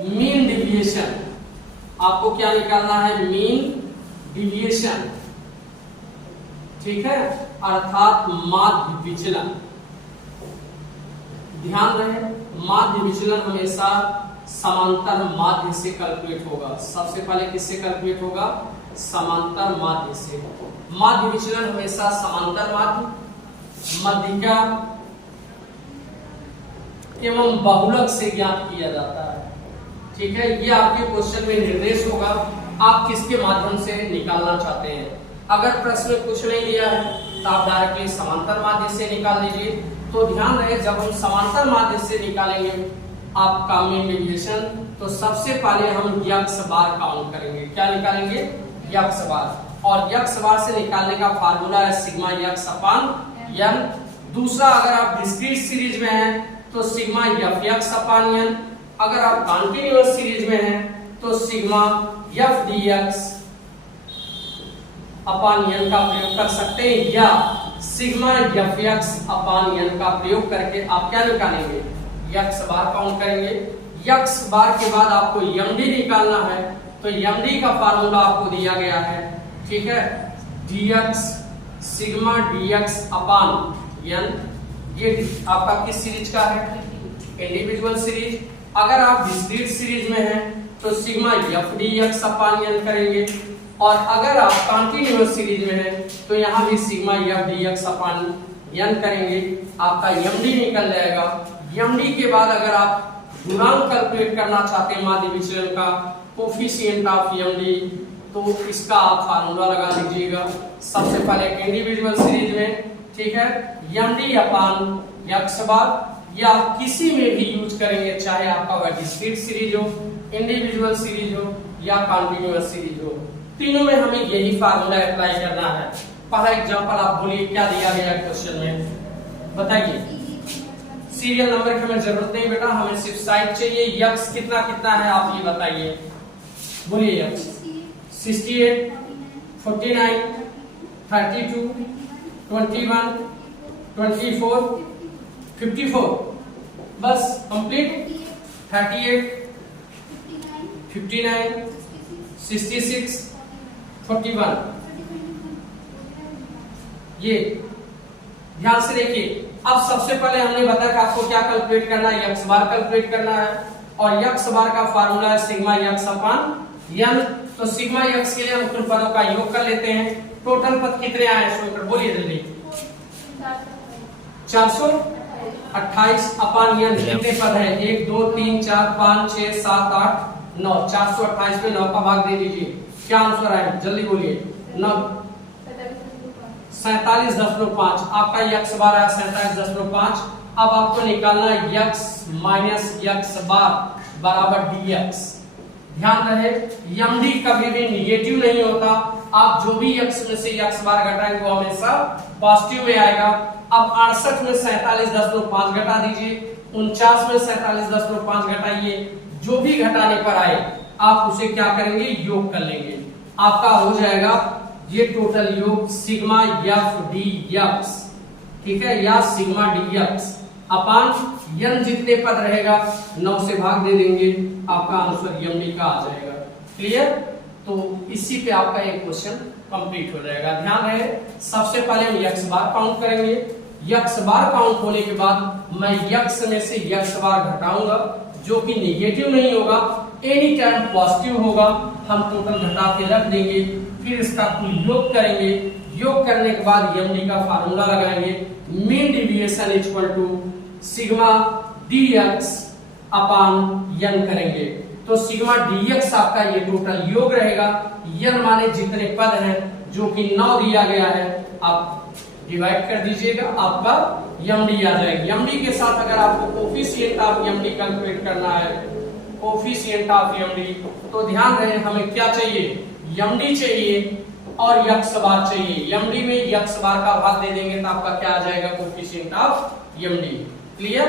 Mean deviation, आपको क्या निकालना है, मीन डिविएशन, ठीक है, अर्थात माध्य विचलन। ध्यान रहे माध्य विचलन हमेशा समांतर माध्य से कैलकुलेट होगा। सबसे पहले किससे कैलकुलेट होगा, समांतर माध्य से। माध्य विचलन हमेशा समांतर माध्य, मध्यिका एवं बहुलक से ज्ञात किया जाता है, ठीक है। ये आपके क्वेश्चन में निर्देश होगा, आप किसके माध्यम से निकालना चाहते हैं। अगर प्रश्न में कुछ नहीं दिया है तो आप डायरेक्टली समांतर माध्य से निकाल लीजिए। तो ध्यान रहे जब हम समांतर माध्य से निकालेंगे आपका मीन डिविएशन, तो सबसे पहले हम यक्स बार काउंट करेंगे। क्या निकालेंगे, यक्स बार। और यक्स बार से निकालने का फार्मूला है सिग्मा यक्स अपान एन। दूसरा, अगर आप डिस्क्रीट सीरीज में हैं तो सिग्मा एफ यक्स अपान एन। अगर आप कॉन्टिन्यूअस सीरीज में हैं तो सिग्मा एफ डी एक्स अपान एन का प्रयोग कर सकते हैं, या सिग्मा एफ एक्स अपान एन का प्रयोग करके आप क्या निकालेंगे, यक्स बार काउंट करेंगे। यक्स बार के बाद आपको एमडी निकालना है, तो एमडी का फार्मूला आपको दिया गया है, ठीक है, dx sigma dx upon N. ये आपका किस सीरीज का है, इंडिविजुअल सीरीज। अगर आप डिस्क्रीट सीरीज में हैं तो सिग्मा एफ डी एक्स अपान एन करेंगे, और अगर आप कॉन्टिन्यूअस सीरीज में हैं तो यहाँ भी सिग्मा एफ डी एक्स अपान एन करेंगे, आपका एमडी निकल जाएगा। एमडी के बाद अगर आप गुणांक कैलकुलेट करना चाहते हैं माध्य विचलन का, कोफिशिएंट ऑफ एमडी, तो इसका आप फार्मूला लगा लीजिएगा। सबसे पहले इंडिविजुअल सीरीज में, ठीक है, एमडी अपान यक्स बार, या आप किसी में भी यूज करेंगे, चाहे आपका वह डिस्क्रीट सीरीज हो, इंडिविजुअल सीरीज हो या कॉन्टिन्यूअस सीरीज हो, तीनों में हमें यही फार्मूला अप्लाई करना है। पहला एग्जांपल आप बोलिए क्या दिया गया क्वेश्चन में, बताइए। सीरियल नंबर की हमें जरूरत नहीं बेटा, हमें सिर्फ साइड चाहिए। यक्स कितना कितना है आप ये बताइए, बोलिए। यक्स 68, 49, 32, 21, 24, 54, बस कंप्लीट। 38, 59, 66, 41। ये ध्यान से देखिए। अब सबसे पहले हमने बताया कि आपको क्या कैलकुलेट करना है, यक्स बार कैलकुलेट करना है, और यक्स बार का फार्मूला है सिग्मा यक्स अपान एन। तो सिग्मा यक्स के लिए हम कुल पदों का योग कर लेते हैं। टोटल पद कितने आए शो बोलिए जल्दी, 428 अपान एन। कितने पद है, 1 2 3 4 5 6 7 8 9, 428 में 9 का भाग दे दीजिए। क्या आंसर आए जल्दी बोलिए, 9 47.5। आपका यक्स बार आया 47.5। अब आपको निकालना है यक्स माइनस यक्स बार बराबर dx। ध्यान रहे एमडी कभी भी निगेटिव नहीं होता, आप जो भी यक्स में से यक्स बार घटाएंगे वो हमेशा पॉजिटिव में आएगा। अब 68 में 47.5 घटा दीजिए, 49 में 47.5 घटाइए, जो भी घटाने पर आए आप उसे क्या करेंगे, योग कर लेंगे। आपका हो जाएगा ये टोटल योग सिग्मा एफ डी एक्स, ठीक है, या सिग्मा डी एक्स अपान एन। जितने पद रहेगा 9 से भाग दे देंगे, आपका आंसर एमडी का आ जाएगा। क्लियर। तो इसी पे आपका एक क्वेश्चन कंप्लीट हो जाएगा। ध्यान रहे सबसे पहले हम यक्स बार काउंट करेंगे। यक्स बार काउंट होने के बाद मैं यक्स में से यक्स बार घटाऊंगा, जो कि निगेटिव नहीं होगा, एनी टाइम पॉजिटिव होगा। हम टोटल घटा के रख देंगे, फिर इसका कुल योग करेंगे। योग करने के बाद एमडी का फार्मूला लगाएंगे, mean deviation equal to sigma dx upon N करेंगे। तो सिग्मा dx आपका ये टोटल योग रहेगा। एन माने जितने पद हैं, जो कि 9 दिया गया है, आप डिवाइड कर दीजिएगा, आपका एमडी आ जाएगा। एमडी के साथ अगर आपको कोफिशिएंट ऑफ एमडी कैलकुलेट करना है, कोफिशिएंट ऑफ एमडी, तो ध्यान रहे हमें क्या चाहिए, एमडी चाहिए और यक्स बार चाहिए। एमडी में यक्स बार का भाग दे देंगे तो आपका क्या आ जाएगा, कोफिशिएंट ऑफ एमडी। क्लियर।